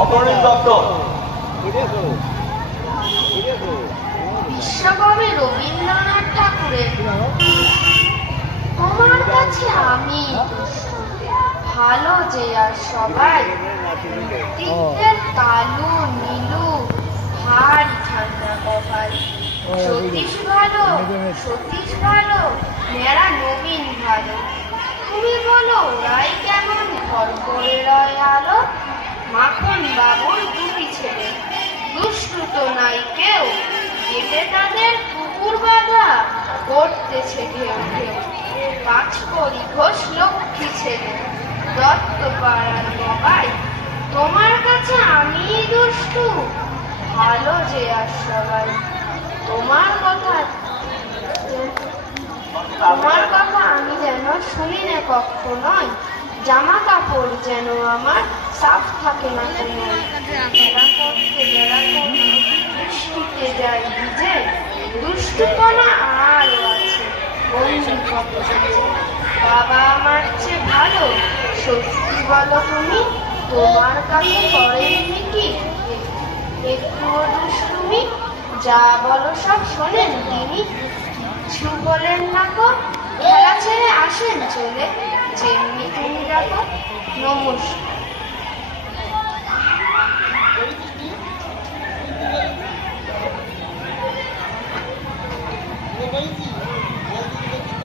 অপরাধ দত্ত। বিশ্বকবি রবীন্দ্রনাথ ঠাকুরের তোমার কাছে আমি ভালো যে আর সবাই, তীর্থের কালু নীলু ভারী ঠান্ডা কপাল, সতীশ ভালো সতীশ ভালো মেরা নবীন ভালো, তুমি বলো রাই কেমন ঘর করে রয় আলো, মাখন বাবুর দুটি ছেলে দুষ্টু তো নাই কেউ, গেটে তাদের কুকুর বাঁধা করতেছে ঘেউ ঘেউ, পাঁচ করি ঘোষ লক্ষ্মী ছেলে দত্ত পাড়ার বাবাই, তোমার কাছে আমি দুষ্টু ভালো যে আর সবাই, তোমার কথা আমি যেন শুনি না কখনোই, জামা কাপড় যেন আমার সাফ থাকে না কোনো, বৃষ্টিতে যায় ভিজে, দুষ্টুপনা আরও আছে বন্ধু কত আছে, বাবা আমার চেয়ে ভালো সত্যি বলো তুমি, তোমার কাছে করেননি কি একটুও দুষ্টুমি, যা বলো সব শোনেন তিনি, কিছু বলেন না গো, খেলা ছেড়ে আসেন চলে, যেমনি তুমি ডাকো। নমস্কার।